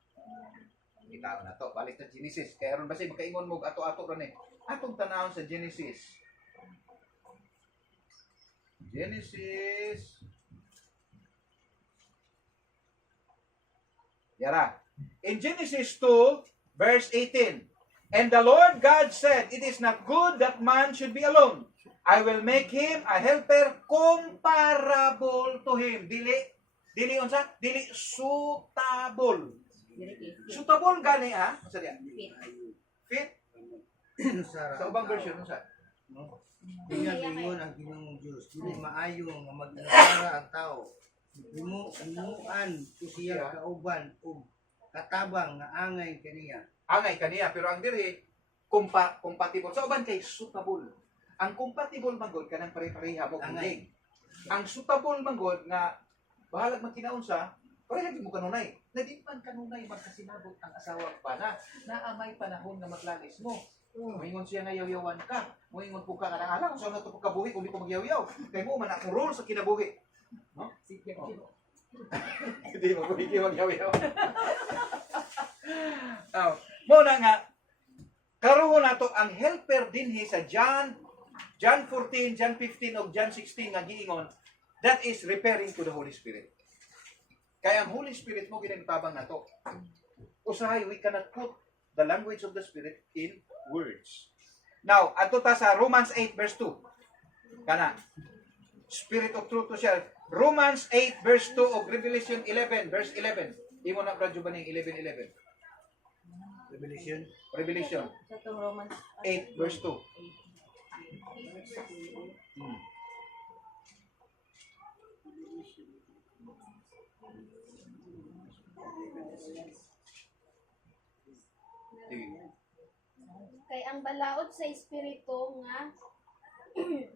Kita na to. Balik na Genesis. Kaya ron basi makaingon mo ato-ato ron eh. Atong tanawon sa Genesis. Yara. In Genesis 2, verse 18. And the Lord God said, it is not good that man should be alone. I will make him a helper comparable to him. Dili unsa? Dili suitable. Suitable gani ha? Unsa diya? Fit? Sa ubang version unsa? Tingnan ingon ang Ginoong Dios, dili maayo nga mag-alara ang tao. Himuan ko siya kauban ug katabang nga angay kaniya. Angay kaniya, pero ang diri compatible. Sa uban kay suitable. Ang compatible manggod kanang pare-pareha mo Angay. ang suitable manggod nga bahalag man kinaunsa, pareha di mo kanunay. Na di man kanunay magkasinabot ang asawa pa na naamay panahon nga maglalis mo. Moingon siya nga yaw-yawan ka. Moingon po ka nga alam kung saan na ito pagkabuhi kung di ko magyaw-yaw. Kaya mo man ako role sa kinabuhi. No? Hindi mo pwede magyaw-yaw. Mo na nga, karoon na to ang helper din sa John 14, John 15, o John 16 nga giingon, that is referring to the Holy Spirit. Kaya ang Holy Spirit mo ginagtabang na to. Usahay, we cannot put the language of the Spirit in words. Now, ato ta sa Romans 8 verse 2. Kana, Spirit of truth to share. Romans 8 verse 2 of Revelation 11 verse 11. Imo na radyo ba ning 11:11? Revelation Sa itong Romans 8 verse 2. Kay ang balaod sa espiritu nga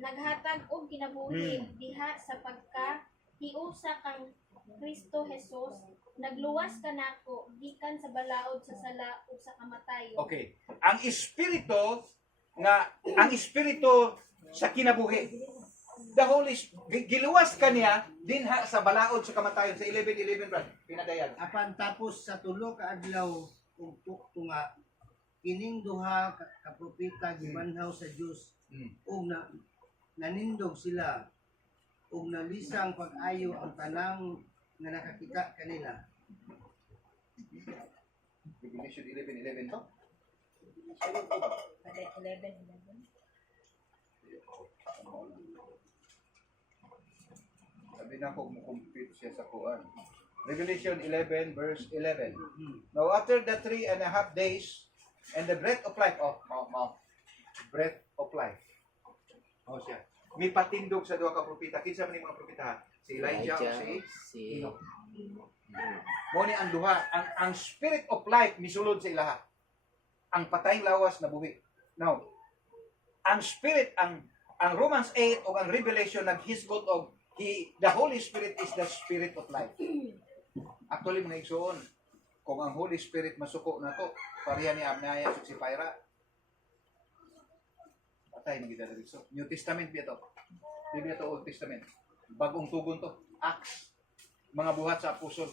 naghatag og kinabuhi diha sa pagkahiusa kang Kristo Jesus, nagluwas kanako gikan sa balaod sa sala ug sa kamatayon. Okay. Ang espiritu sa kinabuhi. The Holy giluwas kaniya dinha sa balaod sa kamatayon sa 11:11 brad. Pinadayan. Apan tapos sa tulo ka adlaw ug tunga kining duha ka propeta gibanhaw sa Dios ug nanindog sila ug nalisang pag-ayo ang tanang nga nakakita kanila. Revelation 11:11 to. 11:11. Sabi na ko compute siya sa kuan. Revelation 11 verse 11. Now after the 3.5 days and the breath of life, breath of life. Siya. May patindog sa duha ka propeta. Kinsa man ni mga propeta? Si Elijah o si Enoch. Mo ni ang duha, ang spirit of life misulod sa ilaha. Ang patayng lawas na buhi. Now, ang spirit, ang Romans 8 o ang Revelation naghisgot og the Holy Spirit is the spirit of life. Actually, mga igsoon, kung ang Holy Spirit masuko na to, pareha ni Abnaya si Pyra, patay na kita na igsoon. New Testament ba ito? Biblia to Old Testament. Bagong tugon to. Acts. Mga buhat sa apostol.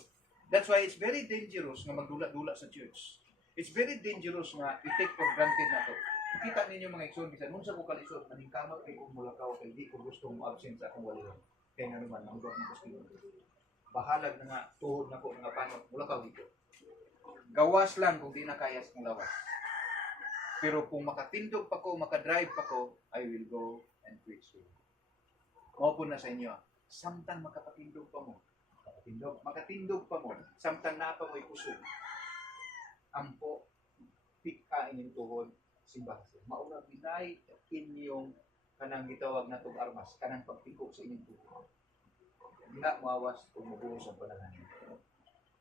That's why it's very dangerous na magdula-dula sa church. It's very dangerous na i-take for granted na to. Makita ninyo mga igsoon, bisan nung sa ko kalisod, maningkamot kay kung mulakaw, kay di ko gusto mo absent sa akong walihon. Kaya nga naman, nanggot mo gusto. Bahalag na nga, tuhod na ko, mga panot, mulakaw dito. Gawas lang kung di na kaya sa lawas. Pero kung makatindog pa ko, makadrive pa ko, I will go and preach to you. Maupon na sa inyo, samtang makapatindog pa mo, makatindog pa mo, samtang na pa mo'y kusog, ampo, pika inyong tuhod, simbasa. Mauna binay inyong kanang gitawag na itong armas, kanang pagpiko sa inyong tuhod. Hindi na mawas kung mabuhos ang pananganin.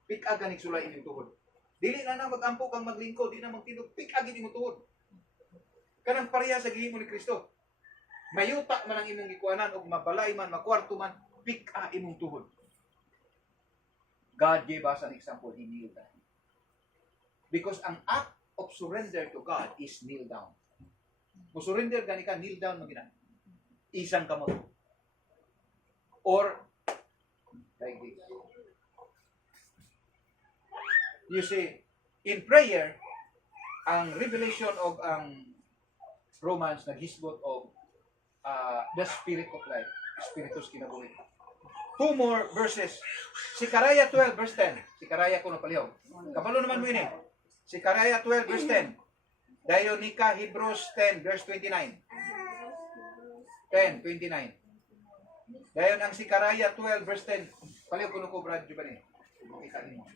Pika ganig sulay inyong tuhod. Dili na nang mag-ampo kang maglingkod, di na magtindog, pika gini mo tuhod. Kanang pareha sa gihimo ni Kristo. Mayuta man ang imong gikuanan o mabalay man, makwarto man, pika imong tuhod. God gave us an example, He kneeled down. Because ang act of surrender to God is kneel down. Kung surrender gani ka, kneel down magina. Isang kamot. Or, like this. You see, in prayer, ang revelation of ang Romans naghisgot of the spirit of life, spiritus kinabuhi. 2 more verses. Sikaraya 12 verse 10. Sikaraya ko na palihaw. Kapalo naman mo ini. Sikaraya 12 verse 10. Dayonika Hebrews 10 verse 29. 10:29. Dayon ang Sikaraya 12 verse 10. Palihaw ko ko Brad Jubani. Makita niyo.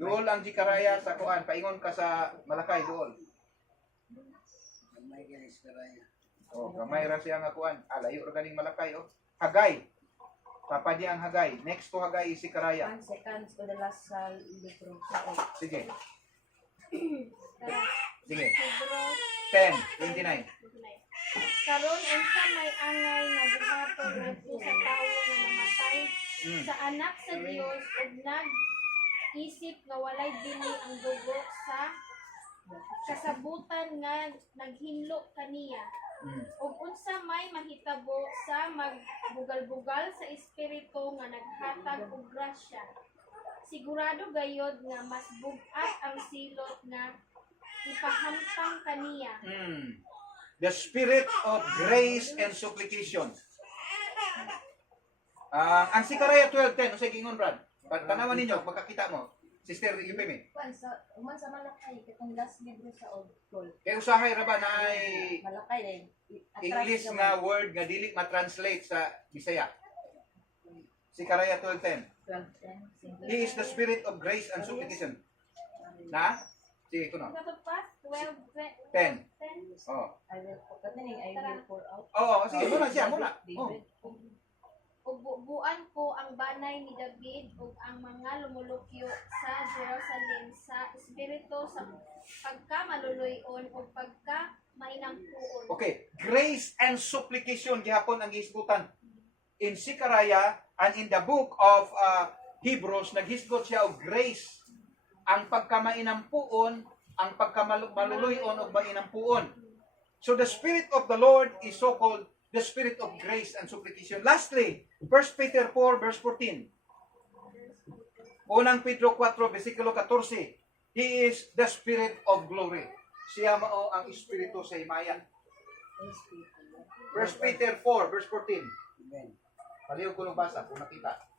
Dool ang Sikaraya sa kuan, paingon ka sa Malakay dool. May ganis karaya. Gamay ra siya nga kuan. Layo ra ganing Malakay Hagay. Papa niya ang Hagay. Next to Hagay is Sikaraya. 1 seconds ko the last sa libro. Sige. Sige. Hebrews 10:29. Karon unsa may angay nga buhaton ngadto sa tawo nga namatay Mm. sa anak sa Dios ug nag-isip nga walay dili ang dugo sa kasabutan nga naghinlo kaniya. Mm. Ug unsa may mahitabo sa magbugal-bugal sa espiritu nga naghatag og grasya. Sigurado gayod nga mas bug-at ang silot nga ipahamtang kaniya. Mm. The spirit of grace and supplication. Ang Sikaraya 12:10, sa gingon Brad. Tanawan ninyo, pagkakita mo. Sister Yupimi. Uman sa Malakay, katong last libro sa Old. Kaya usahay ra ba na ay Malakay din. English nga word nga dili ma-translate sa Bisaya. Sikaraya 12:10. 12:10. He is the spirit of grace and supplication. Na? Sige, ito na. Ano pa? 12, 10. 10. Oh. I will pour out. Oo, sige, muna siya, muna. Oh. Ug bubuan ko ang banay ni David ug ang mga lumulukyo sa Jerusalem sa espiritu sa pagkamaluluyon ug pagka-mainangkuon. Okay, grace and supplication gihapon ang gihisgutan. In Sikaraya and in the book of Hebrews, naghisgot siya og grace. Ang pagkamainampuon, ang pagkamaluluyon og mainampuon. So the Spirit of the Lord is so called the Spirit of grace and supplication. Lastly, 1 Peter 4 verse 14. Unang Pedro 4 versikulo 14. He is the Spirit of glory. Siya mao ang espiritu sa himayan. 1 Peter 4 verse 14. Amen. Palihog ko nung basa kung nakita.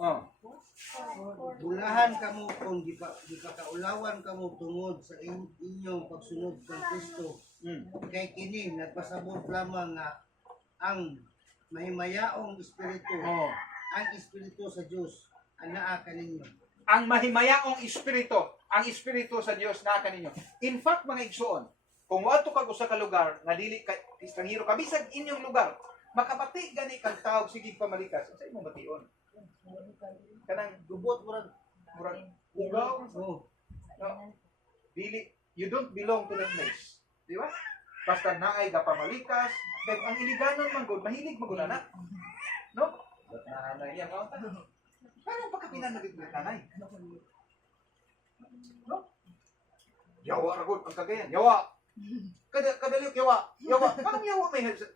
Oh. Bulahan kamo kung gipakaulawan kamo tungod sa inyong pagsunod kang Kristo. Mm. Kay kini nagpasabot lamang nga ang mahimayaong espiritu, Oh. ang espiritu sa Dios anaa kaninyo. Ang mahimayaong espiritu, ang espiritu sa Dios na kaninyo. In fact, mga igsoon, kung wato kag usa ka lugar nga dili ka estranghero ka bisag inyong lugar, makabati gani kag tawag sige pamalikas sa imong bation. Kanang Gubot murag murag ugaw, oh, no, dili, you don't belong to that place. Di ba? Basta naay ga pamalikas, kag ang iliganon man gud mahilig magud na. No? Ba't nanay yan, no? Paano pagkapinan na dito nanay? No? Yawa ra gud ang kagayan. Yawa. Kadali yawa. Yawa. Parang yawa may headset.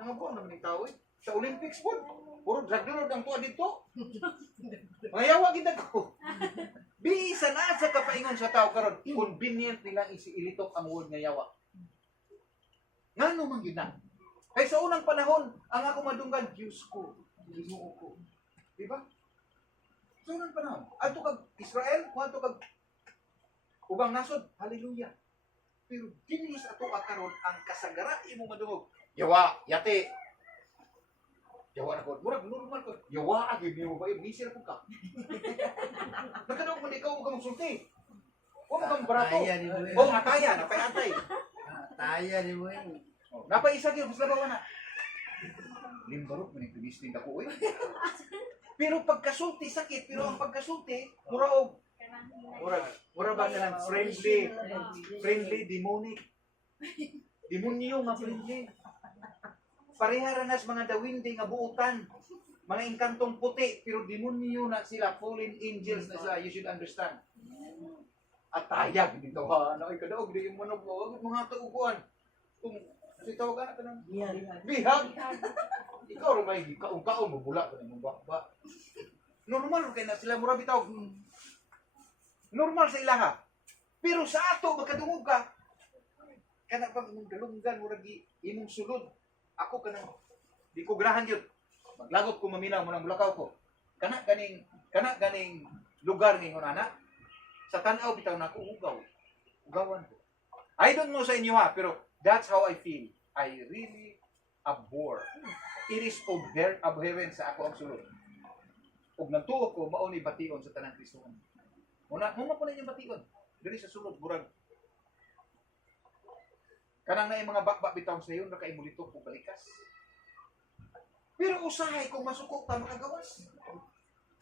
Nangabuang naman yung tao eh. Sa Olympics po. Puro drug lord ang tuwa dito. Mga yawa gid ako. Bisa na sa kapaingon sa tao karon, convenient nilang ilitok ang word nga yawa. Ngano man gid na? Kay sa unang panahon, ang ako madunggan Diyos ko, Ginoo ko. Di ba? Sa unang panahon, ato kag Israel, kuanto kag ubang nasod, hallelujah. Pero dinhi sa ato karon ang kasagara imo madungog. Yawa, yate. Yawa na ko. Murag normal ko. Yawa agi mo ba misir ko ka. Nakadaw mo ikaw mo sulti. O mo kang barato. Taya ni mo. O ataya, napay-atay. Taya ni mo. Napay isa gyud sa bawa na. Limbarok man ito listing ako eh. Pero pagkasulti sakit, pero ang pagkasulti mura og mura ba na lang friendly demonic. Demonyo nga friendly. Pareha ra nas mga dawindi nga buutan. Mga inkantong puti, pero demonyo na sila, fallen angels na sila, you should understand. At tayag dito ha, ano ay kadaog di mo no mga tuuguan. Kung si tawag ka na bihag. Ikaw ro may kaon mo bula ka ng bakba. Normal kay na sila mura bitaw. Normal sa ilaha. Pero sa ato magkadungog ka. Kana pag imong dalunggan mura gi imong sulod. Ako kanang di ko grahan gyud. Maglagot ko maminaw mo nang bulakaw ko. Kana ganing lugar ningon ana. Sa tan-aw bitaw nako ugaw. Ugawan ko. I don't know sa inyo ha, pero that's how I feel. I really abhor. It is abhorrent sa ako ang sulod. Ug nagtuo ko mao ni bation sa tanang Kristohan. Muna po na yung bation. Diri sa sulod burag. Kanang na yung mga bakba bitaw sa iyo, nakaimulitok o balikas. Pero usahay kung masuko ka makagawas.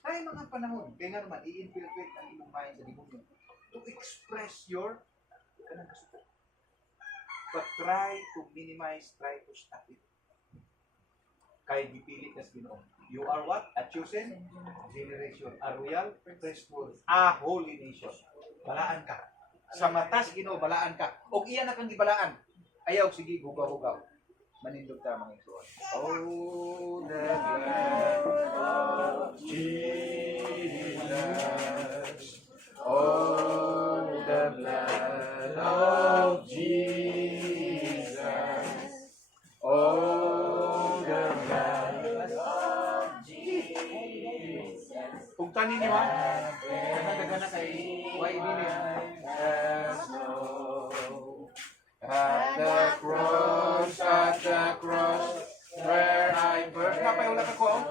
Ay mga panahon, kaya nga naman, i-infiltrate ang iyong mind sa demonyo to express your kanang kasuko. but try to minimize, try to stop it. Kay gipili kas Ginoo. You are what? A chosen generation, a royal priesthood, a holy nation. Balaan ka. Sa matas Ginoo balaan ka. Og iya na kang gibalaan. Ayaw sige hugaw-hugaw. Manindog ta mga igsoon. Oh, the blood of Jesus. Oh, the blood of Jesus. Oh, the blood of Jesus. Kung tanin niyo ha, dagan-dagan na kay YB niya. At the cross, where I first napayulat ako.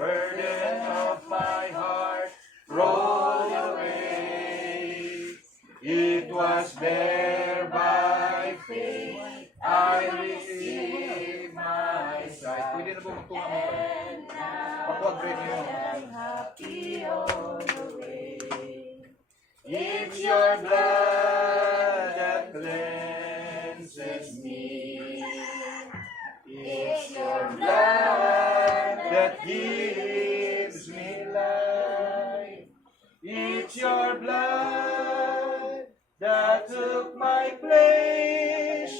Burden of my heart rolled away. It was there by faith I received my sight. Pwede na po magtunga mo pa. Pakuag-grade niyo. It's your blood that cleanses me. It's your blood that gives me life. It's your blood that took my place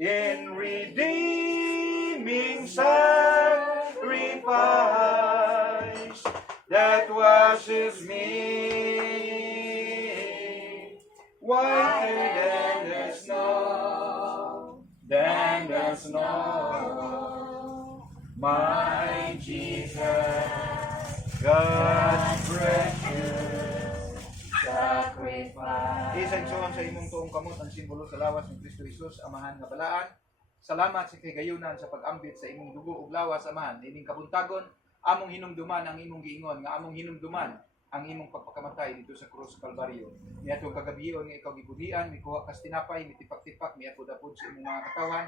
in redeeming sacrifice that washes me whiter than the snow, my Jesus, God's precious sacrifice. Isang suwan sa imong tuong kamot ang simbolo sa lawas ni Kristo Jesus, amahan nga balaan. Salamat sa kagayunan sa pag-ambit sa imong dugo ug lawas, amahan. Ining kabuntagon, among hinumduman ang imong giingon, nga among hinumduman ang imong pagpakamatay dito sa krus sa Kalbaryo. Niadtong kagabion nga ikaw gibuhian, mikuha kas tinapay, mitipak-tipak, miapod-apod sa imong mga katawan,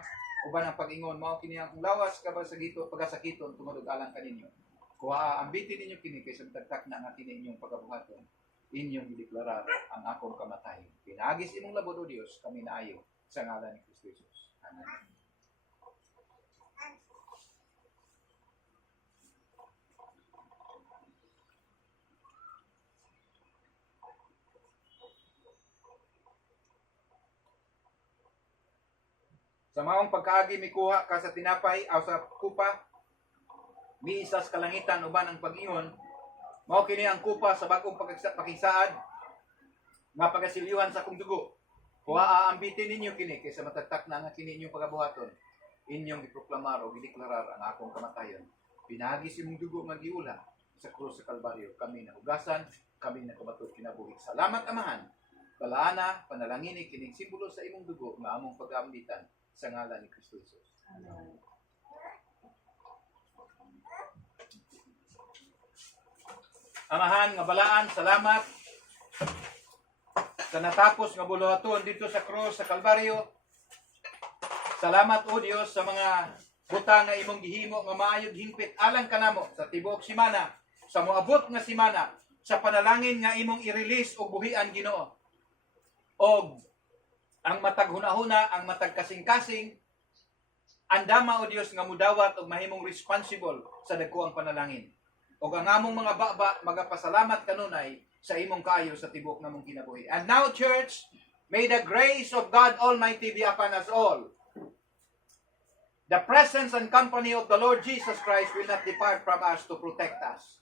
uban ang pag-ingon mao kini ang lawas kabasagito pagasakiton tungod alang kaninyo. Kuha ambitin ninyo kini kaysa matagtak na nga kini inyong pagabuhaton. Inyong gideklarar ang akong kamatay. Pinagis imong labod o Dios, kami naayo sa ngalan ni Kristo Jesus. Amen. Sa maong pagkaagi mikuha ka sa tinapay aw sa kupa, miisas kalangitan uban ang pag-ingon, mao kini ang kupa sa bagong pakisaad nga pagasilyuhan sa akong dugo. Kuha aambitin ninyo kini kaysa matagtak na nga kini inyong pagabuhaton. Inyong giproklamar o gideklarar ang akong kamatayon. Pinagis imong dugo nga giula sa krus sa Kalbaryo. Kami nahugasan, kami nakumatud kinabuhi. Salamat amahan. Balaana, panalangini kining simbolo sa imong dugo nga among pag-aambitan sa ngalan ni Kristo Jesus. Amen. Amahan nga balaan, salamat sa natapos nga buluhaton dito sa krus sa Kalbaryo. Salamat o Dios sa mga butang nga imong gihimo nga maayog hingpit alang kanamo sa tibuok simana, sa moabot nga simana, sa panalangin nga imong i-release og buhian Ginoo. Og ang matag hunahuna, ang matag kasing-kasing, andama o Dios nga mudawat og mahimong responsible sa dagkoang panalangin. Og ang among mga baba magapasalamat kanunay sa imong kaayo sa tibuok namong kinabuhi. And now, church, may the grace of God Almighty be upon us all. The presence and company of the Lord Jesus Christ will not depart from us to protect us.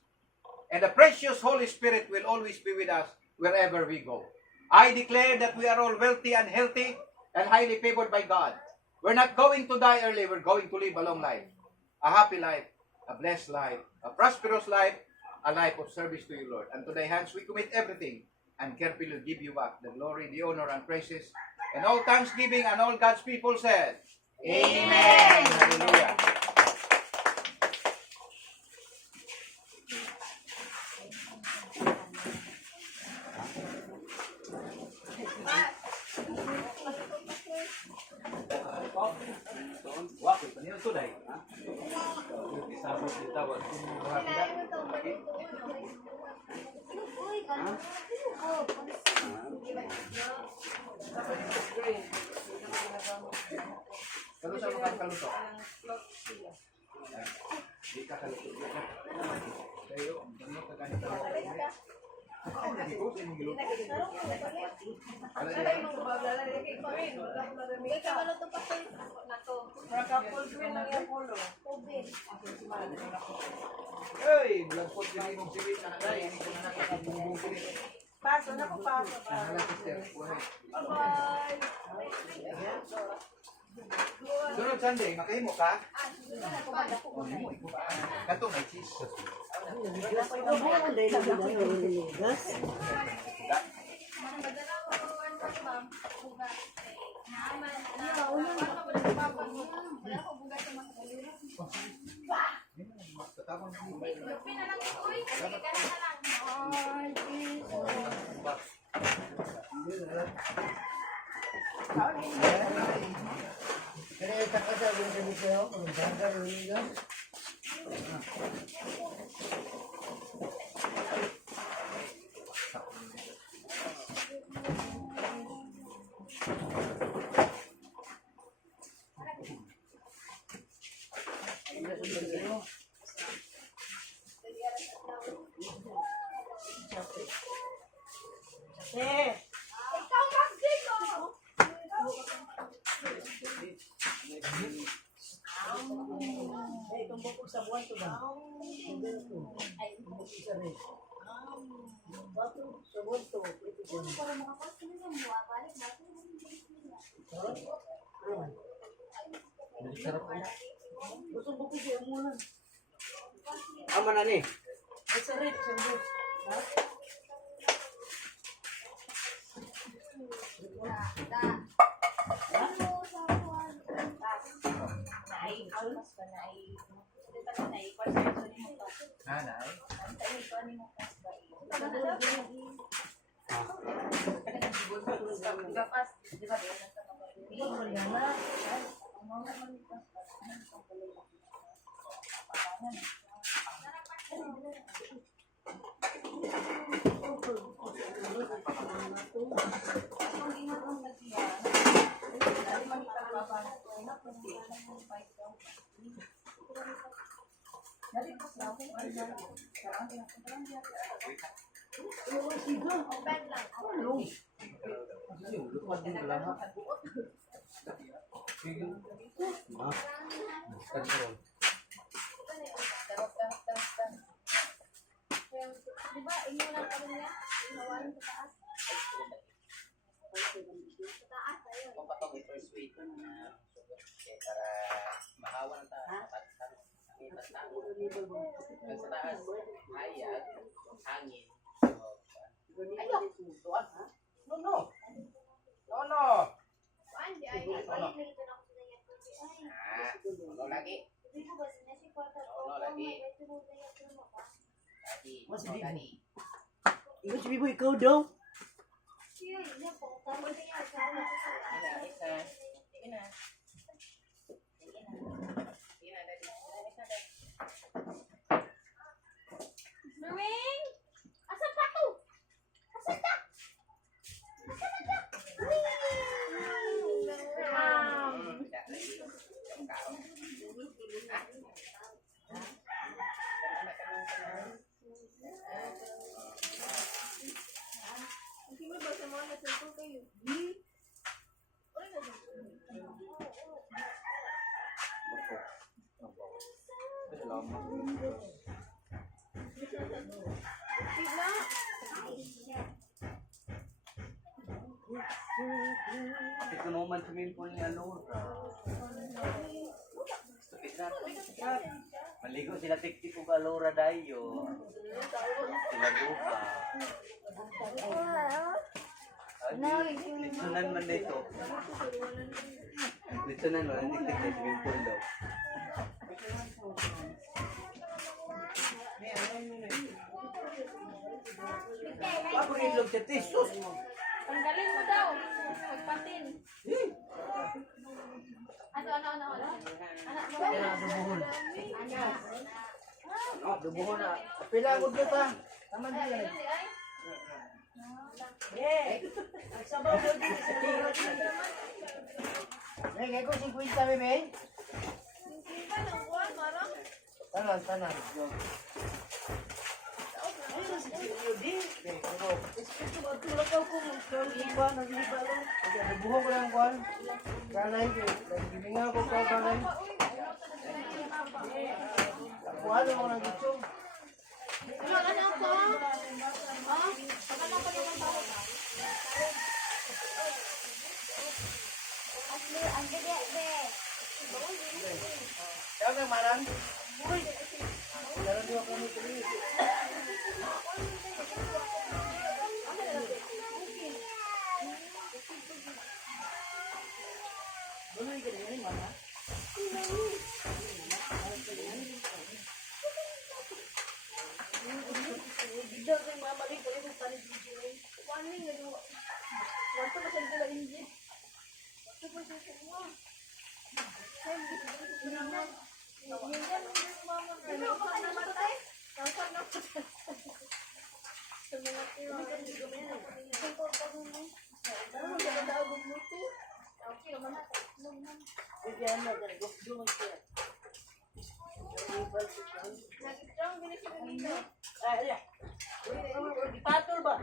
And the precious Holy Spirit will always be with us wherever we go. I declare that we are all wealthy and healthy and highly favored by God. We're not going to die early. We're going to live a long life. A happy life, a blessed life, a prosperous life, a life of service to you, Lord. And to thy hands we commit everything and carefully give you back the glory, the honor, and praises. And all thanksgiving and all God's people said, Amen. Hallelujah. Wakil pa niyo tulay. Isabot kita wag kung Uy, Ako na dito sa inyong giluto. Wala yung mga bagala na kay Queen. Wala ko na Kay kabalo to pa sa na to. Para couple Queen ng yung pulo. Tubig. Hey, blankot din imong sibit na dai, ini ko na nakakabubong ko nito. Paso na ko paso. Hala sister, kuhay. Bye-bye. Sunod Sunday, makahimo ka? Ako Oh, himo iko ba? Kato may cheese. Tatapon mo. Kaya takasa yung sabi sa'yo, kung dagat yung liga. Itong bukog sa buwan to ba? Bukog sa rin. Bato sa buwan to. Ito ko. Gusto bukog siya muna. Ama na ni. Ay sa rin, sa buwan. Ha? Nanay. Diba, inyo lang kami niya? Inawalan sa taas. Sa taas, ayun. Kung patong i-first week na sugat para mahawa ng taas, mapalitan. Ang itas na. Ang sa taas, hayag, hangin. Ayok! Tuwan ha? No. Kuan, di ay. Balik na ito na ako sa nangyat ko. Ay. Ano lagi? Hindi ko ba sinasipatan ko? Oo, lagi. May sunod na yan mo pa. Lagi. Mas Ikaw, di- Dani. Ikaw si Bibo, ikaw daw. Siya, yun po. Tama na yan. Tama na yan. Isa. Sige na. Sige na. Sige na, Daddy. Isa, Daddy. Merwing! Asan pa to? Asan ta? Asan na ta? Tidak lagi. Kau. Hindi mo ba sa mga nasunto kayo? Bigla. Ito naman swimming pool ni Alora. Stupid na. Maligo sila tiktik ko Alora dayo. Sila lupa. Litsunan man dito. Litsunan man, tiktik sa swimming pool daw. Ako rin lang sa tisos. Tanggalin mo daw. Magpatin. Ano? Anak mo. Dubuhon. Anak. Dubuhon na. Pila ko dito ta. Tama din yan. Sabaw ko dito sa tiro. Kaya ko 50 bebe. Singkipan ang buwan, marang. Tanan. Ayun si Tio di. Tulakaw ko mo kuan nagliba lang. Kaya nabuho ko lang kuan. Kanay ko. Giminga ko ka kanay. Kuan mo nang gitso. Kaya nang manan. Dalam dia kami tulis. Boleh ke ini mana? Bidang yang mama ni boleh bukan di sini. Warning ada. Waktu macam tu lah ini. Waktu macam semua. Saya Dipatul ba?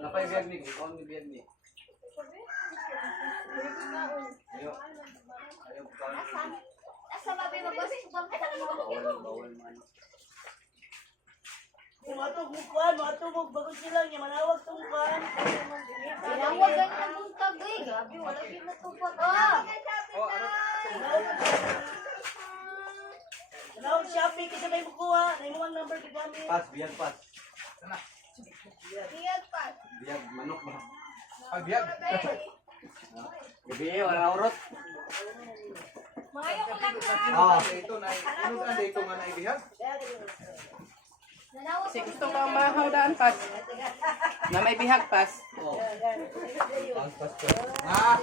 Apa yang biar nih? Kau ni biar nih. Ayo. Ayo bukan. Asa ba ba boss? Bawal man. Matubog bago sila niya manawag tong kan. Tinawag ang nabuntag eh. Gabi, wala din natupag. Oh, ano? Manawag Shopee kasi may bukuha. Na imong number gigamit. Pas, biar pas. Iyag pa. Biar manok ba? Pagbiag. Gabi, wala urot. Mayo ko lang na. Ah. Ito na. Ano ang dito nga naibihag? Nanawag Kasi gusto ko ang mahaw daan pas. Na may bihag pas. Oh. Pas, pas. Ah,